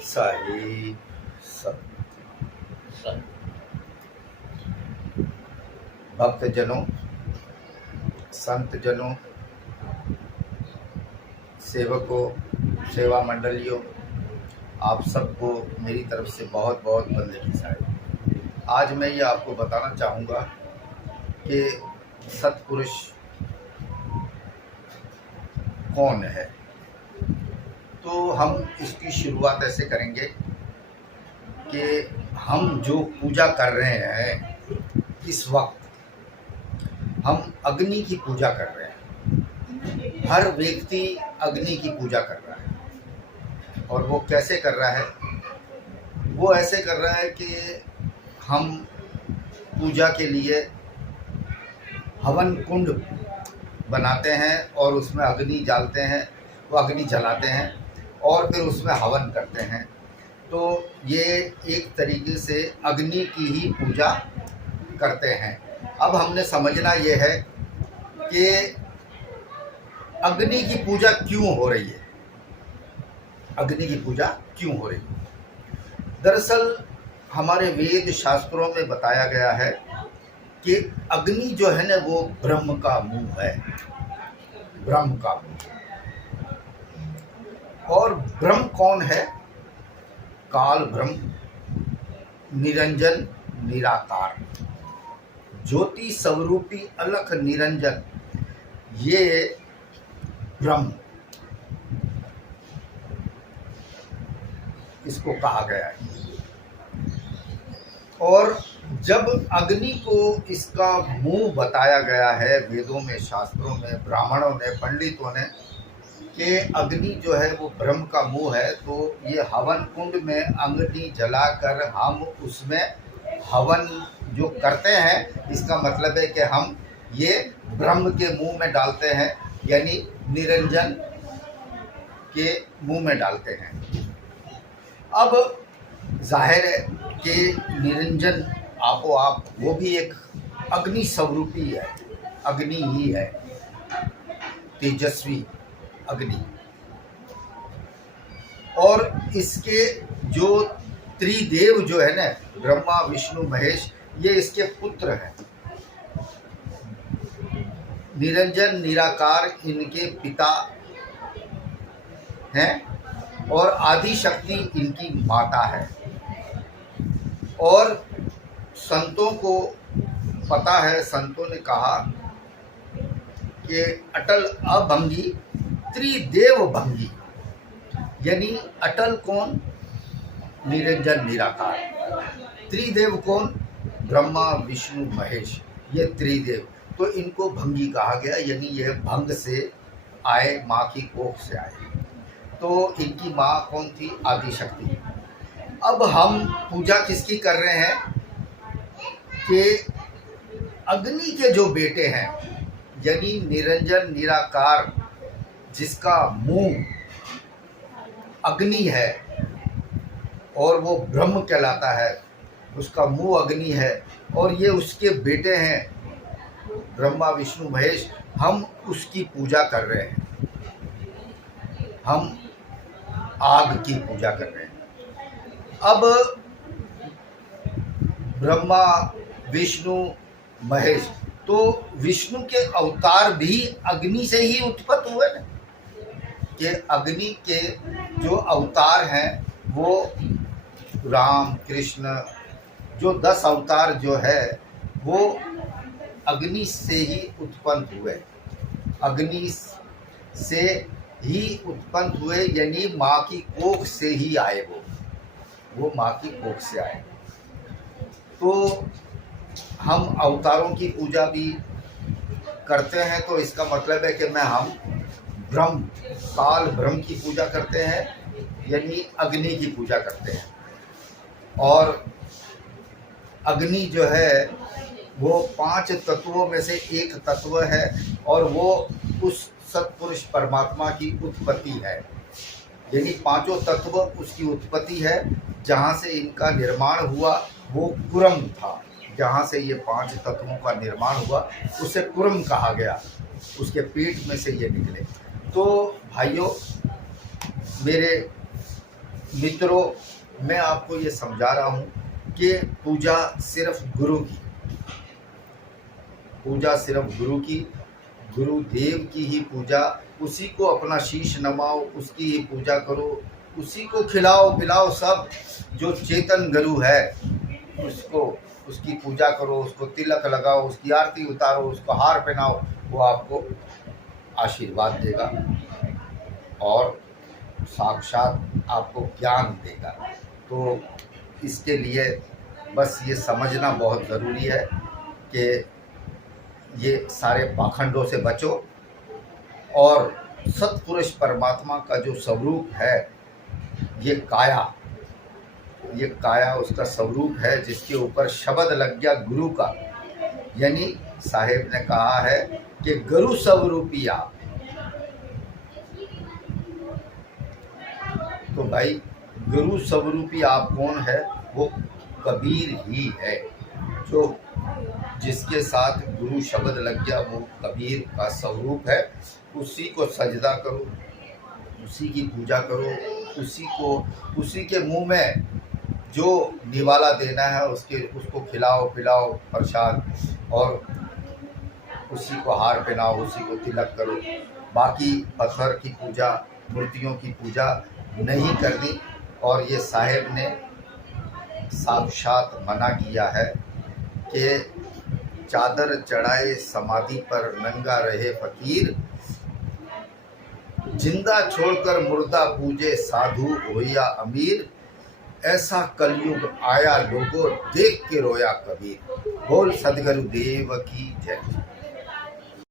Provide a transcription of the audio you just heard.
साई सब भक्तजनों, संतजनों, सेवकों, सेवा मंडलियों, आप सबको मेरी तरफ से बहुत बहुत बंदे की साई। आज मैं ये आपको बताना चाहूँगा कि सत्पुरुष कौन है। तो हम इसकी शुरुआत ऐसे करेंगे कि हम जो पूजा कर रहे हैं इस वक्त हम अग्नि की पूजा कर रहे हैं। हर व्यक्ति अग्नि की पूजा कर रहा है और वो कैसे कर रहा है? वो ऐसे कर रहा है कि हम पूजा के लिए हवन कुंड बनाते हैं और उसमें अग्नि डालते हैं, वो अग्नि जलाते हैं और फिर उसमें हवन करते हैं। तो ये एक तरीके से अग्नि की ही पूजा करते हैं। अब हमने समझना ये है कि अग्नि की पूजा क्यों हो रही है। अग्नि की पूजा क्यों हो रही है? दरअसल हमारे वेद शास्त्रों में बताया गया है कि अग्नि जो है ना वो ब्रह्म का मुंह है, ब्रह्म का मुंह। और ब्रह्म कौन है? काल ब्रह्म, निरंजन निराकार, ज्योति स्वरूपी अलख निरंजन, ये ब्रह्म इसको कहा गया है। और जब अग्नि को इसका मुंह बताया गया है वेदों में, शास्त्रों में, ब्राह्मणों ने, पंडितों ने, कि अग्नि जो है वो ब्रह्म का मुंह है, तो ये हवन कुंड में अग्नि जलाकर हम उसमें हवन जो करते हैं, इसका मतलब है कि हम ये ब्रह्म के मुंह में डालते हैं, यानी निरंजन के मुंह में डालते हैं। अब जाहिर है कि निरंजन आपो आप वो भी एक अग्नि स्वरूपी है, अग्नि ही है, तेजस्वी अग्नि। और इसके जो त्रिदेव जो है ना, ब्रह्मा विष्णु महेश, ये इसके पुत्र हैं। निरंजन निराकार इनके पिता हैं और आदि शक्ति इनकी माता है। और संतों को पता है, संतों ने कहा कि अटल अभंगी त्रिदेव भंगी, यानी अटल कौन? निरंजन निराकार। त्रिदेव कौन? ब्रह्मा विष्णु महेश, ये त्रिदेव। तो इनको भंगी कहा गया, यानी यह भंग से आए, माँ की कोख से आए। तो इनकी माँ कौन थी? आदि शक्ति। अब हम पूजा किसकी कर रहे हैं कि अग्नि के जो बेटे हैं, यानी निरंजन निराकार, जिसका मुंह अग्नि है और वो ब्रह्म कहलाता है, उसका मुंह अग्नि है और ये उसके बेटे हैं ब्रह्मा विष्णु महेश। हम उसकी पूजा कर रहे हैं, हम आग की पूजा कर रहे हैं। अब ब्रह्मा विष्णु महेश, तो विष्णु के अवतार भी अग्नि से ही उत्पन्न हुए ना, कि अग्नि के जो अवतार हैं वो राम कृष्ण, जो 10 अवतार जो है वो अग्नि से ही उत्पन्न हुए, अग्नि से ही उत्पन्न हुए, यानी माँ की कोख से ही आए, वो माँ की कोख से आए। तो हम अवतारों की पूजा भी करते हैं, तो इसका मतलब है कि हम ब्रह्म, काल ब्रह्म की पूजा करते हैं, यानी अग्नि की पूजा करते हैं। और अग्नि जो है वो 5 तत्वों में से एक तत्व है और वो उस सत्पुरुष परमात्मा की उत्पत्ति है, यानी 5 तत्व उसकी उत्पत्ति है। जहाँ से इनका निर्माण हुआ वो कुरम था, जहाँ से ये 5 तत्वों का निर्माण हुआ उसे कुरम कहा गया, उसके पेट में से ये निकले। तो भाइयों, मेरे मित्रों, मैं आपको ये समझा रहा हूँ कि पूजा सिर्फ गुरु की, पूजा सिर्फ गुरु की, गुरुदेव की ही पूजा, उसी को अपना शीश नमाओ, उसकी ही पूजा करो, उसी को खिलाओ पिलाओ सब। जो चेतन गुरु है उसको, उसकी पूजा करो, उसको तिलक लगाओ, उसकी आरती उतारो, उसको हार पहनाओ, वो आपको आशीर्वाद देगा और साक्षात आपको ज्ञान देगा। तो इसके लिए बस ये समझना बहुत ज़रूरी है कि ये सारे पाखंडों से बचो और सत्पुरुष परमात्मा का जो स्वरूप है, ये काया उसका स्वरूप है, जिसके ऊपर शब्द लग गया गुरु का। यानी साहेब ने कहा है कि गुरु स्वरूपी आप। तो भाई गुरु स्वरूपी आप कौन है? वो कबीर ही है। जो जिसके साथ गुरु शब्द लग गया वो कबीर का स्वरूप है। उसी को सजदा करो, उसी की पूजा करो, उसी के मुंह में जो निवाला देना है उसको खिलाओ पिलाओ प्रसाद, और उसी को हार पहनाओ, उसी को तिलक करो। बाकी पत्थर की पूजा, मूर्तियों की पूजा नहीं करनी। और ये साहेब ने साक्षात मना किया है कि चादर चढ़ाए समाधि पर नंगा रहे फकीर, जिंदा छोड़कर मुर्दा पूजे साधु हो या अमीर, ऐसा कलयुग आया लोगों देख के रोया कबीर। बोल सदगुरु देव की जय।